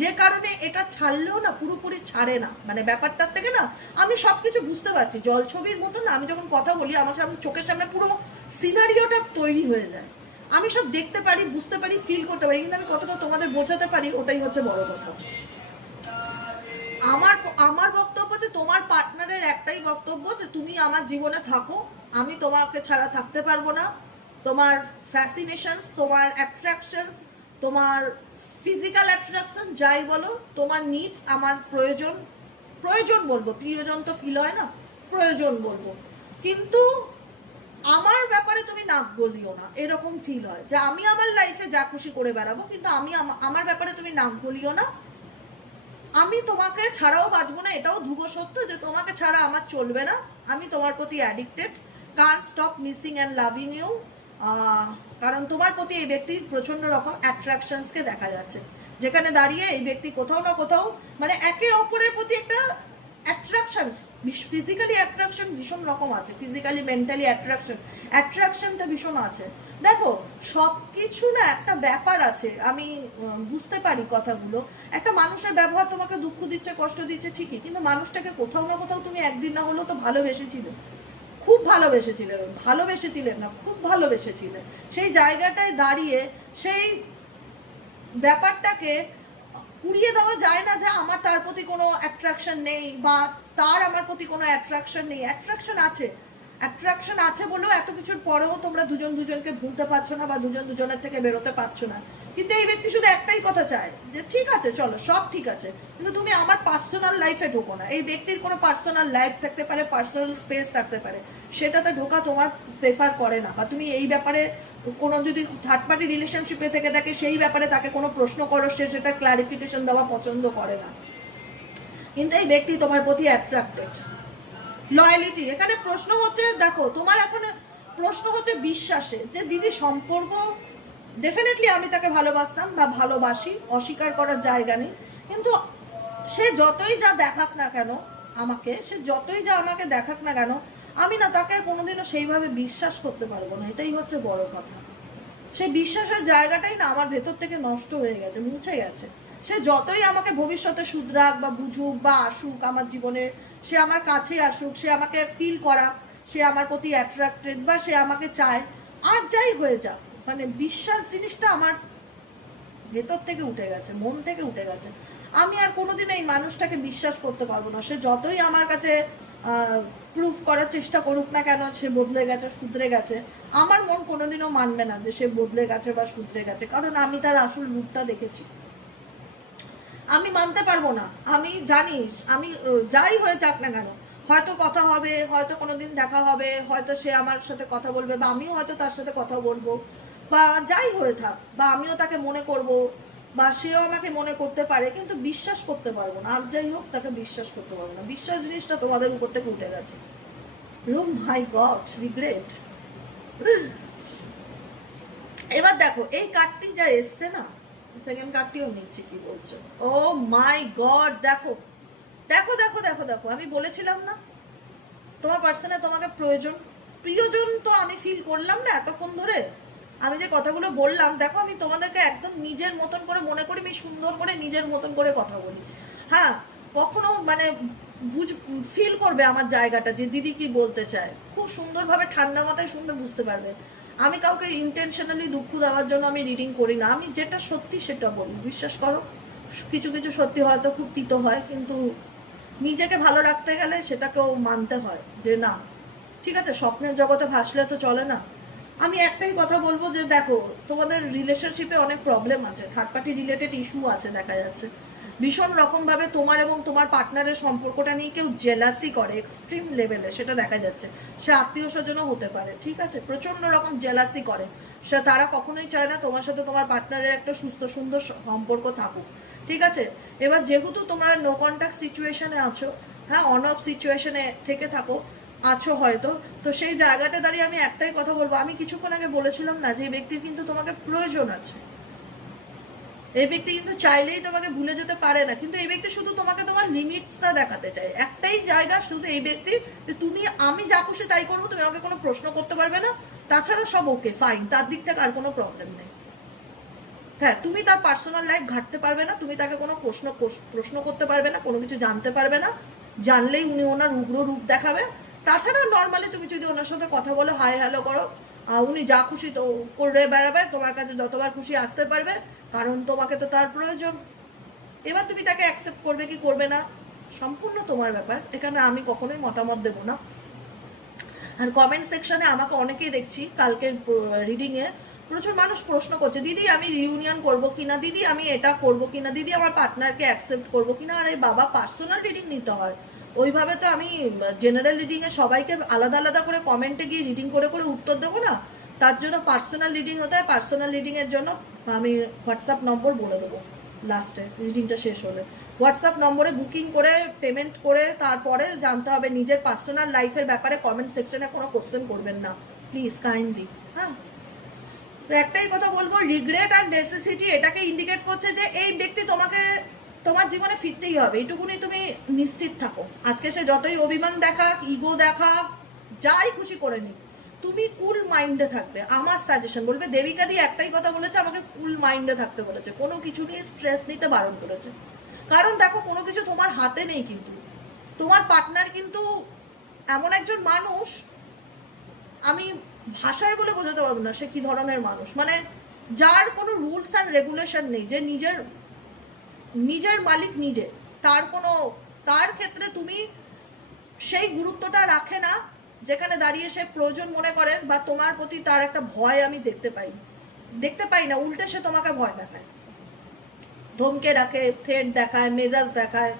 যে কারণে এটা ছাড়লেও না পুরোপুরি ছাড়ে না। মানে ব্যাপারটার থেকে না আমি সব কিছু বুঝতে পারছি, জল ছবির মতো না, আমি যখন কথা বলি আমার সামনে চোখের সামনে পুরো সিনারিওটা তৈরি হয়ে যায়, আমি সব দেখতে পারি, বুঝতে পারি, ফিল করতে পারি, কিন্তু আমি কতটা তোমাদের বোঝাতে পারি ওটাই হচ্ছে বড় কথা। আমার আমার বক্তব্য যে তোমার পার্টনারের একটাই বক্তব্য যে তুমি আমার জীবনে থাকো, আমি তোমাকে ছাড়া থাকতে পারবো না। তোমার ফ্যাসিনেশনস, তোমার অ্যাট্রাকশনস, তোমার ফিজিক্যাল অ্যাট্রাকশন যাই বলো, তোমার নিডস আমার প্রয়োজন, প্রয়োজন বলবো, প্রিয়জন তো ফিল হয় না, প্রয়োজন বলবো, কিন্তু আমার ব্যাপারে তুমি নাক গলিও না, এরকম ফিল হয় যে আমি আমার লাইফে যা খুশি করে বেড়াবো, কিন্তু আমি আমার ব্যাপারে তুমি নাক গলিও না। আমি তোমাকে ছাড়াও বাঁচবো না, এটাও ধ্রুব সত্য যে তোমাকে ছাড়া আমার চলবে না, আমি তোমার প্রতি addicted, can't stop missing and loving you. কারণ তোমার প্রতি এই ব্যক্তির প্রচণ্ড রকম অ্যাট্রাকশনসকে দেখা যাচ্ছে, যেখানে দাঁড়িয়ে এই ব্যক্তি কোথাও না কোথাও মানে একে অপরের প্রতি একটা অ্যাট্রাকশন, ফিজিক্যালি অ্যাট্রাকশন ভীষণ রকম আছে, ফিজিক্যালি মেন্টালি অ্যাট্রাকশনটা ভীষণ আছে। দেখো সব কিছু না একটা ব্যাপার আছে, আমি বুঝতে পারি কথাগুলো, একটা মানুষের ব্যবহার তোমাকে দুঃখ দিচ্ছে, কষ্ট দিচ্ছে ঠিকই, কিন্তু মানুষটাকে কোথাও না কোথাও তুমি একদিন না হলেও তো ভালোবেসেছিলে, খুব ভালোবেসেছিলেন, ভালোবেসেছিলেন না খুব ভালোবেসেছিলেন, সেই জায়গাটায় দাঁড়িয়ে সেই ব্যাপারটাকে উড়িয়ে দেওয়া যায় না যে আমার তার প্রতি কোনো অ্যাট্রাকশন নেই বা তার আমার প্রতি কোনো অ্যাট্রাকশন নেই। অ্যাট্রাকশন আছে বলেও এত কিছুর পরেও তোমরা দুজন দুজনকে ভুলতে পারছো না বা দুজন দুজনের থেকে বেরোতে পারছো না। কিন্তু এই ব্যক্তি শুধু একটাই কথা চায় যে ঠিক আছে চলো সব ঠিক আছে, কিন্তু তুমি আমার পার্সোনাল লাইফে ঢোকো না। এই ব্যক্তির কোনো পার্সোনাল লাইফ থাকতে পারে, পার্সোনাল স্পেস থাকতে পারে, সেটাতে ঢোকা তোমার প্রেফার করে না, বা তুমি এই ব্যাপারে কোনো যদি থার্ড পার্টি রিলেশনশিপে থেকে থাকে সেই ব্যাপারে তাকে কোনো প্রশ্ন করো, সে সেটা ক্লারিফিকেশন দেওয়া পছন্দ করে না। কিন্তু এই ব্যক্তি তোমার প্রতি অ্যাট্রাক্টেড, লয়ালিটি। এখানে প্রশ্ন হচ্ছে, দেখো তোমার এখন প্রশ্ন হচ্ছে বিশ্বাসে, যে দিদি সম্পর্ক ডেফিনেটলি আমি তাকে ভালোবাসতাম বা ভালোবাসি, অস্বীকার করার জায়গা নেই, কিন্তু সে যতই যা দেখাক না কেন আমাকে, সে যতই যা আমাকে দেখাক না কেন, আমি না তাকে কোনোদিনও সেইভাবে বিশ্বাস করতে পারবো না, এটাই হচ্ছে বড় কথা। সেই বিশ্বাসের জায়গাটাই না আমার ভেতর থেকে নষ্ট হয়ে গেছে, মুছে গেছে। সে যতই আমাকে ভবিষ্যতে শুধরাক বা বুঝুক বা আসুক আমার জীবনে, সে আমার কাছে আসুক, সে আমাকে ফিল করাক, সে আমার প্রতি অ্যাট্রাক্টেড বা সে আমাকে চায়, আর যাই হয়ে যাক, মানে বিশ্বাস জিনিসটা আমার ভেতর থেকে উঠে গেছে, মন থেকে উঠে গেছে। আমি আর কোনোদিন এই মানুষটাকে বিশ্বাস করতে পারবো না, সে যতই আমার কাছে প্রুফ করার চেষ্টা করুক না কেন সে বদলে গেছে, শুধরে গেছে, আমার মন কোনোদিনও মানবে না যে সে বদলে গেছে বা শুধরে গেছে, কারণ আমি তার আসল রূপটা দেখেছি। আমি মানতে পারবো না, আমি জানিস, আমি যাই হয়ে যাক না কেন, হয়তো কথা হবে, হয়তো কোনোদিন দেখা হবে, হয়তো সে আমার সাথে কথা বলবে বা আমিও হয়তো তার সাথে কথা বলবো, বা যাই হয়ে থাক, বা আমিও তাকে মনে করব বা সেও আমাকে মনে করতে পারে, কিন্তু বিশ্বাস করতে পারবো না। আর যাই হোক তাকে বিশ্বাস করতে পারবো না, বিশ্বাস জিনিসটা তোমাদের উপর থেকে উঠে গেছে। রুম মাই গড, রিগ্রেট। এবার দেখো এই কার্ডটি যা এসছে না, সেকেন্ড কার্ডটিও নিচ্ছে, কি বলছো? ও মাই গড, দেখো দেখো দেখো দেখো দেখো, আমি বলেছিলাম না তোমার পার্সনে তোমাকে প্রয়োজন, প্রিয়জন তো আমি ফিল করলাম না এতক্ষণ ধরে, আমি যে কথাগুলো বললাম, দেখো আমি তোমাদেরকে একদম নিজের মতন করে মনে করি, আমি সুন্দর করে নিজের মতন করে কথা বলি। হ্যাঁ, কখনো মানে ফিল করবে আমার জায়গাটা যে দিদি কি বলতে চায়, খুব সুন্দরভাবে ঠান্ডা মাথায় শুনবে, বুঝতে পারবে। আমি কাউকে ইন্টেনশনালি দুঃখ দেওয়ার জন্য আমি রিডিং করি না, আমি যেটা সত্যি সেটা বলি, বিশ্বাস করো। কিছু কিছু সত্যি হয়তো খুব তিতো হয়, কিন্তু নিজেকে ভালো রাখতে গেলে সেটাকেও মানতে হয় যে না ঠিক আছে, স্বপ্নের জগতে ভাসলে তো চলে না। আমি একটাই কথা বলবো যে দেখো তোমাদের রিলেশনশিপে অনেক প্রবলেম আছে, থার্ড পার্টি রিলেটেড ইস্যু আছে দেখা যাচ্ছে, ভীষণ রকমভাবে তোমার এবং তোমার পার্টনারের সম্পর্কটা নিয়ে কেউ জেলাসি করে এক্সট্রিম লেভেলে, সেটা দেখা যাচ্ছে। সে আত্মীয় স্বজনও হতে পারে, ঠিক আছে, প্রচণ্ড রকম জেলাসি করে। সে তারা কখনোই চায় না তোমার সাথে তোমার পার্টনারের একটা সুস্থ সুন্দর সম্পর্ক থাকুক, ঠিক আছে। এবার যেহেতু তোমরা নো কন্ট্যাক্ট সিচুয়েশনে আছো, হ্যাঁ, অন অফ সিচুয়েশনে থেকে থাকো, আছো হয়তো, তো সেই জায়গাটা দাঁড়িয়ে আমি একটাই কথা বলবো, আমি কিছুক্ষণ আগে বলেছিলাম না যে এই ব্যক্তির কিন্তু তোমাকে প্রয়োজন আছে। এই ব্যক্তি কিন্তু চাইলেই তোমাকে ভুলে যেতে পারে না, কিন্তু এই ব্যক্তি শুধু তোমাকে তোমার লিমিটসটা দেখাতে চায়। একটাই জায়গা শুধু এই ব্যক্তির, যে তুমি, আমি যা খুশি তাই করবো, তুমি আমাকে কোনো প্রশ্ন করতে পারবে না, তাছাড়া সব ওকে ফাইন, তার দিক থেকে আর কোনো প্রবলেম নেই। হ্যাঁ, তুমি তার পার্সোনাল লাইফ ঘাটতে পারবে না, তুমি তাকে কোনো প্রশ্ন করতে পারবে না, কোনো কিছু জানতে পারবে না, জানলেই উনি ওনার উগ্র রূপ দেখাবে। তাছাড়া নর্মালি তুমি যদি ওনার সাথে কথা বলো, হাই হ্যালো করো, উনি যা খুশি তো করে বেড়াবে, তোমার কাছে যতবার খুশি আসতে পারবে, কারণ তোমাকে তো তার প্রয়োজন। এবার তুমি তাকে অ্যাকসেপ্ট করবে কি করবে না, সম্পূর্ণ তোমার ব্যাপার, এখানে আমি কখনোই মতামত দেবো না। আর কমেন্ট সেকশনে আমাকে অনেকেই দেখছি কালকের রিডিংয়ে প্রচুর মানুষ প্রশ্ন করছে, দিদি আমি রিউনিয়ন করবো কিনা, দিদি আমি এটা করবো কিনা, দিদি আমার পার্টনারকে অ্যাকসেপ্ট করবো কিনা। আরে বাবা, পার্সোনাল রিডিং নিতে হয়, ওইভাবে তো আমি জেনারেল রিডিংয়ে সবাইকে আলাদা আলাদা করে কমেন্টে গিয়ে রিডিং করে করে উত্তর দেবো না, তার জন্য পার্সোনাল রিডিং হতে হয়। পার্সোনাল রিডিংয়ের জন্য আমি হোয়াটসঅ্যাপ নম্বর বলে দেবো লাস্টে, রিডিংটা শেষ হলে হোয়াটসঅ্যাপ নম্বরে বুকিং করে পেমেন্ট করে তারপরে জানতে হবে। নিজের পার্সোনাল লাইফের ব্যাপারে কমেন্ট সেকশনে কোনো কোশ্চেন করবেন না প্লিজ, কাইন্ডলি। হ্যাঁ, তো একটাই কথা বলবো, রিগ্রেট আর নেসেসিটি এটাকে ইন্ডিকেট করছে যে এই ব্যক্তি তোমাকে তোমার জীবনে ফিরতেই হবে, এইটুকুনি তুমি নিশ্চিত থাকো। আজকে সে যতই অভিমান দেখা, ইগো দেখা, যাই খুশি করে নি, তুমি কুল মাইন্ডে থাকবে। আমার সাজেশন বলবে, দেবিকা দি একটাই কথা বলেছে, আমাকে কুল মাইন্ডে থাকতে বলেছে, কোনো কিছু নিয়ে স্ট্রেস নিতে বারণ করেছে। কারণ দেখো, কোনো কিছু তোমার হাতে নেই, কিন্তু তোমার পার্টনার কিন্তু এমন একজন মানুষ, আমি ভাষায় বলে বোঝাতে পারবো না সে কি ধরনের মানুষ, মানে যার কোনো রুলস অ্যান্ড রেগুলেশন নেই, যে নিজের নিজের মালিক নিজে, তার কোনো, তার ক্ষেত্রে তুমি সেই গুরুত্বটা রাখে না যেখানে দাঁড়িয়ে সে প্রয়োজন মনে করেন, বা তোমার প্রতি তার একটা ভয় আমি দেখতে পাই না, উল্টে সে তোমাকে ভয় দেখায়, ধমকে রাখে, থ্রেট দেখায়, মেজাজ দেখায়।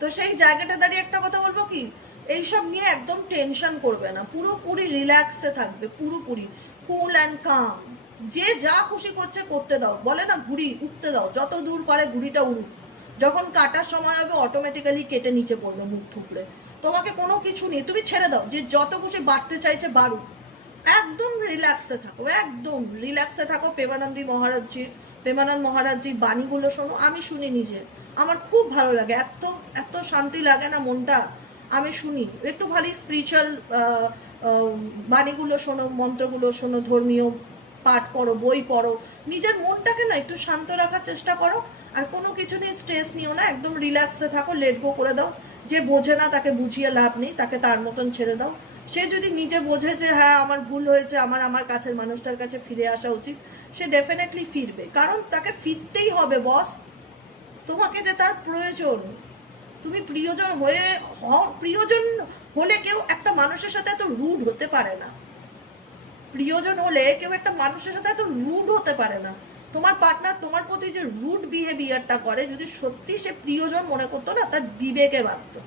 তো সেই জায়গাটা দাঁড়িয়ে একটা কথা বলবো কি, এইসব নিয়ে একদম টেনশন করবে না, পুরোপুরি রিল্যাক্সে থাকবে, পুরোপুরি কুল অ্যান্ড কাম। যে যা খুশি করছে করতে দাও, বলে না ঘুড়ি উঠতে দাও, যত দূর পারে ঘুড়িটা উড়ুক, যখন কাটার সময় হবে অটোমেটিক্যালি কেটে নিচে পড়বে মুখ থুপড়ে। তোমাকে কোনো কিছু নেই, তুমি ছেড়ে দাও, যে যত খুশি বাড়তে চাইছে বাড়ুক, একদম রিল্যাক্সে থাকো, একদম রিল্যাক্সে থাকো। প্রেমানন্দ মহারাজজির বাণীগুলো শোনো, আমি শুনি নিজে, আমার খুব ভালো লাগে, এত এত শান্তি লাগে না মনটা, আমি শুনি। একটু ভালো স্পিরিচুয়াল বাণীগুলো শোনো, মন্ত্রগুলো শোনো, ধর্মীয় পাঠ পড়ো, বই পড়ো, নিজের মনটাকে না একটু শান্ত রাখার চেষ্টা করো। আর কোনো কিছু নিয়ে স্ট্রেস নিও না, একদম রিল্যাক্সে থাকো, লেট গো করে দাও। যে বোঝে না তাকে বুঝিয়ে লাভ নেই, তাকে তার মতন ছেড়ে দাও। সে যদি নিজে বোঝে যে হ্যাঁ আমার ভুল হয়েছে, আমার কাছের মানুষটার কাছে ফিরে আসা উচিত, সে ডেফিনেটলি ফিরবে, কারণ তাকে ফিরতেই হবে বস। তোমাকে যে তার প্রয়োজন, তুমি প্রিয়জন হলে কেউ একটা মানুষের সাথে এত রুড হতে পারে না। প্রিয়জন হলে কেউ একটা মানুষের সাথে এত রুড হতে পারে না। তোমার পার্টনার তোমার প্রতি যে রুড বিহেভিয়ারটা করে, যদি সত্যি সে প্রিয়জন মনে করতো না, তার বিবেকে ভাবতো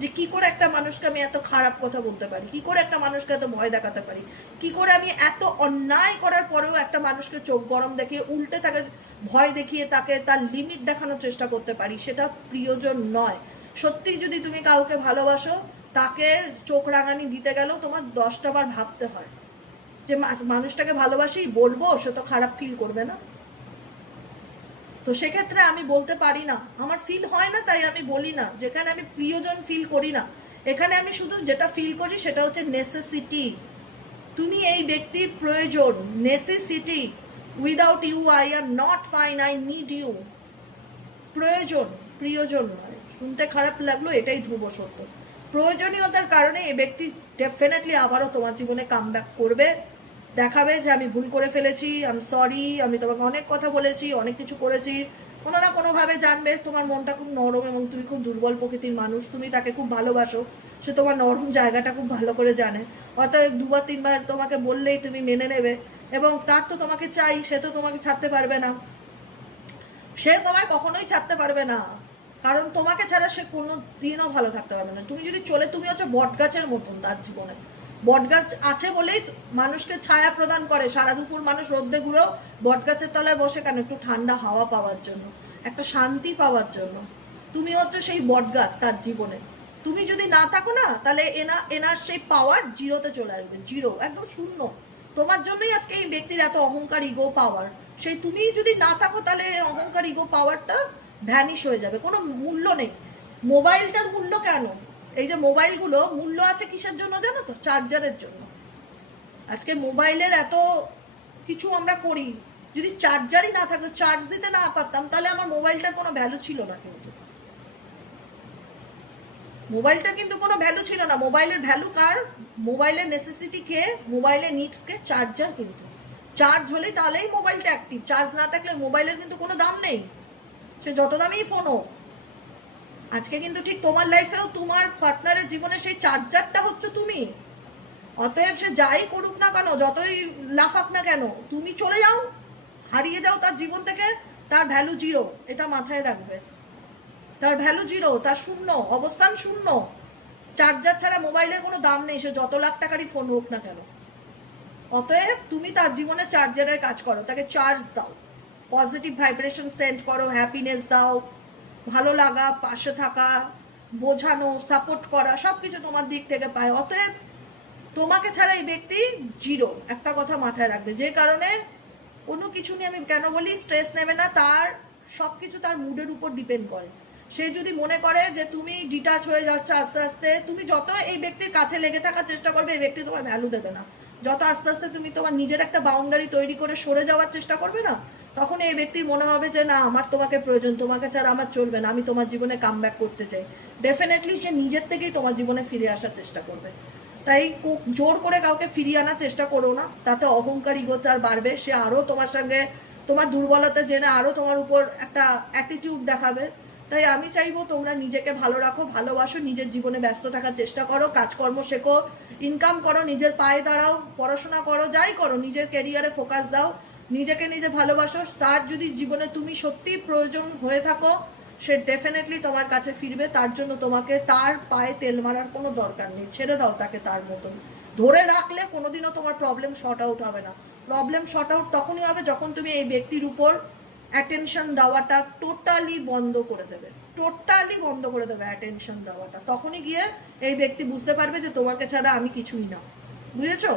যে কি করে একটা মানুষকে আমি এত খারাপ কথা বলতে পারি, কি করে একটা মানুষকে এত ভয় দেখাতে পারি, কি করে আমি এত অন্যায় করার পরেও একটা মানুষকে চোখ গরম দেখিয়ে উল্টে তাকে ভয় দেখিয়ে তাকে তার লিমিট দেখানোর চেষ্টা করতে পারি। সেটা প্রিয়জন নয়। সত্যি যদি তুমি কাউকে ভালোবাসো, তাকে চোখ রাঙানি দিতে গেলেও তোমার 10টা বার ভাবতে হয় যে মানুষটাকে ভালোবাসি বলবো, সে তো খারাপ ফিল করবে না। তো সেক্ষেত্রে আমি বলতে পারি না, আমার ফিল হয় না, তাই আমি বলি না। যেখানে আমি প্রিয়জন ফিল করি না, এখানে আমি শুধু যেটা ফিল করি সেটা হচ্ছে নেসেসিটি। তুমি এই ব্যক্তির প্রয়োজন, necessity. Without you I are not fine, I need you. প্রয়োজন, প্রিয়জন নয়। শুনতে খারাপ লাগলো, এটাই ধ্রুব সত্য। প্রয়োজনীয়তার কারণে এই ব্যক্তি ডেফিনেটলি আবারও তোমার জীবনে কাম ব্যাক করবে, দেখাবে যে আমি ভুল করে ফেলেছি, আমি সরি, আমি তোমাকে অনেক কথা বলেছি, অনেক কিছু করেছি। কোনো না কোনোভাবে জানবে তোমার মনটা খুব নরম এবং তুমি খুব দুর্বল প্রকৃতির মানুষ, তুমি তাকে খুব ভালোবাসো, সে তোমার নরম জায়গাটা খুব ভালো করে জানে। অতএব 2-3 বার তোমাকে বললেই তুমি মেনে নেবে, এবং তার তো তোমাকে চাই, সে তো তোমাকে ছাড়তে পারবে না। সে তোমায় কখনোই ছাড়তে পারবে না, কারণ তোমাকে ছাড়া সে কোনো দিনও ভালো থাকতে পারবে না। তুমি যদি চলে, তুমি হচ্ছে বটগাছের মতন তার জীবনে। বটগাছ আছে বলেই মানুষকে ছায়া প্রদান করে। সারা দুপুর মানুষ রোদ্দে ঘুরেও বটগাছের তলায় বসে কেন? একটু ঠান্ডা হাওয়া পাওয়ার জন্য, একটা শান্তি পাওয়ার জন্য। তুমি হচ্ছে সেই বটগাছ তার জীবনে। তুমি যদি না থাকো না, তাহলে এনার সেই পাওয়ার জিরোতে চলে আসবে, জিরো, একদম শূন্য। তোমার জন্যই আজকে এই ব্যক্তির এত অহংকার, ইগো, পাওয়ার। সেই তুমি যদি না থাকো, তাহলে অহংকার, ইগো, পাওয়ারটা ভ্যানিশ হয়ে যাবে, কোনো মূল্য নেই। মোবাইলটার মূল্য কেন? এই যে মোবাইলগুলো মূল্য আছে কিসের জন্য জানো তো? চার্জারের জন্য। আজকে মোবাইলের এত কিছু আমরা করি, যদি চার্জারই না থাকতো, চার্জ দিতে না পারতাম, তাহলে আমার মোবাইলটার কোনো ভ্যালু ছিল না। কিন্তু মোবাইলটা কিন্তু কোনো ভ্যালু ছিল না। মোবাইলের ভ্যালু কার? মোবাইলের নেসেসিটি কে? মোবাইলের নিডস কে? চার্জার। কিন্তু চার্জ হলেই তাহলেই মোবাইলটা অ্যাক্টিভ। চার্জ না থাকলে মোবাইলের কিন্তু কোনো দাম নেই, সে যত দামেই ফোন হোক। আজকে কিন্তু ঠিক তোমার লাইফেও তোমার পার্টনারের জীবনে সেই চার্জারটা হচ্ছে তুমি। অতএব সে যাই করুক না কেন, যতই লাফাক না কেন, তুমি চলে যাও, হারিয়ে যাও তার জীবন থেকে, তার ভ্যালু জিরো। এটা মাথায় রাখবে, তার ভ্যালু জিরো, তার শূন্য, অবস্থান শূন্য। চার্জার ছাড়া মোবাইলের কোনো দাম নেই, সে যত লাখ টাকারই ফোন হোক না কেন। অতএব তুমি তার জীবনে চার্জারের কাজ করো, তাকে চার্জ দাও, পজিটিভ ভাইব্রেশন সেন্ড করো, হ্যাপিনেস দাও, ভালো লাগা, পাশে থাকা, বোঝানো, সাপোর্ট করা, সব কিছু তোমার দিক থেকে পায়। অতএব তোমাকে ছাড়া এই ব্যক্তি জিরো। একটা কথা মাথায় রাখবে, যে কারণে কোনো কিছু নিয়ে, আমি কেন বলি স্ট্রেস নেবে না, তার সব কিছু তার মুডের উপর ডিপেন্ড করে। সে যদি মনে করে যে তুমি ডিটাচ হয়ে যাচ্ছ আস্তে আস্তে, তুমি যত এই ব্যক্তির কাছে লেগে থাকার চেষ্টা করবে, এই ব্যক্তি তোমার ভ্যালু দেবে না। যত আস্তে আস্তে তুমি তোমার নিজের একটা বাউন্ডারি তৈরি করে সরে যাওয়ার চেষ্টা করবে না, তখন এই ব্যক্তির মনে হবে যে না, আমার তোমাকে প্রয়োজন, তোমাকে ছাড়া আমার চলবে না, আমি তোমার জীবনে কাম ব্যাক করতে চাই। ডেফিনেটলি সে নিজের থেকেই তোমার জীবনে ফিরে আসার চেষ্টা করবে। তাই জোর করে কাউকে ফিরিয়ে আনার চেষ্টা করো না, তাতে অহংকার, ইগো তার বাড়বে। সে আরও তোমার সঙ্গে তোমার দুর্বলতা জেনে আরও তোমার উপর একটা অ্যাটিটিউড দেখাবে। তাই আমি চাইবো তোমরা নিজেকে ভালো রাখো, ভালোবাসো, নিজের জীবনে ব্যস্ত থাকার চেষ্টা করো, কাজকর্ম শেখো, ইনকাম করো, নিজের পায়ে দাঁড়াও, পড়াশোনা করো, যাই করো, নিজের ক্যারিয়ারে ফোকাস দাও, নিজেকে নিজে ভালোবাসো। তার যদি জীবনে তুমি সত্যিই প্রয়োজন হয়ে থাকো, সে ডেফিনেটলি তোমার কাছে ফিরবে। তার জন্য তোমাকে তার পায়ে তেল মারার কোনো দরকার নেই, ছেড়ে দাও তাকে তার মতন। ধরে রাখলে কোনোদিনও তোমার প্রবলেম শর্ট আউট হবে না। প্রবলেম শর্ট আউট তখনই হবে যখন তুমি এই ব্যক্তির উপর অ্যাটেনশন দেওয়াটা টোটালি বন্ধ করে দেবে, টোটালি বন্ধ করে দেবে অ্যাটেনশন দেওয়াটা। তখনই গিয়ে এই ব্যক্তি বুঝতে পারবে যে তোমাকে ছাড়া আমি কিছুই না। বুঝেছো?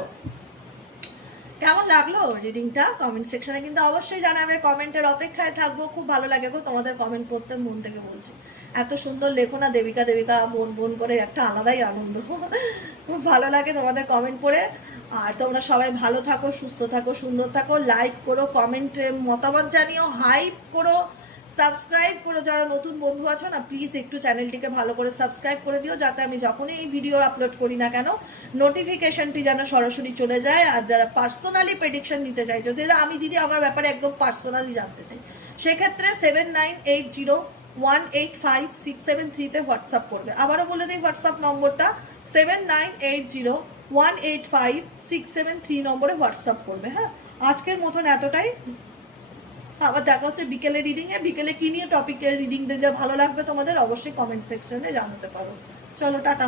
কেমন লাগলো রিডিংটা? কমেন্ট সেকশনে কিন্তু অবশ্যই জানাবে, কমেন্টের অপেক্ষায় থাকবো। খুব ভালো লাগে গো তোমাদের কমেন্ট পড়তে, মন থেকে বলছি। এত সুন্দর লেখো না, দেবিকা দেবিকা বোন বোন করে, একটা আলাদাই আনন্দ। খুব ভালো লাগে তোমাদের কমেন্ট পড়ে। আর তোমরা সবাই ভালো থাকো, সুস্থ থাকো, সুন্দর থাকো। লাইক করো, কমেন্টে মতামত জানিও, হাইপ করো, সাবস্ক্রাইব করো। যারা নতুন বন্ধু আছো না, প্লিজ একটু চ্যানেলটিকে ভালো করে সাবস্ক্রাইব করে দিও, যাতে আমি যখনই এই ভিডিও আপলোড করি না কেন নোটিফিকেশনটি যেন সরাসরি চলে যায়। আর যারা পার্সোনালি প্রেডিকশন নিতে চাইছো, যে আমি দিদি আমার ব্যাপারে একদম পার্সোনালি জানতে চাই, সেক্ষেত্রে 7980185673 হোয়াটসঅ্যাপ করবে। আবারও বলে দিই হোয়াটসঅ্যাপ নম্বরটা 7980185673 নম্বরে হোয়াটসঅ্যাপ করবে। হ্যাঁ, আজকের মতন এতটাই। আবার দেখা হচ্ছে বিকেলে রিডিংয়ে। বিকেলে কী নিয়ে টপিকের রিডিং দিলে ভালো লাগবে তোমাদের, অবশ্যই কমেন্ট সেকশনে জানাতে পারো। চলো, টাটা।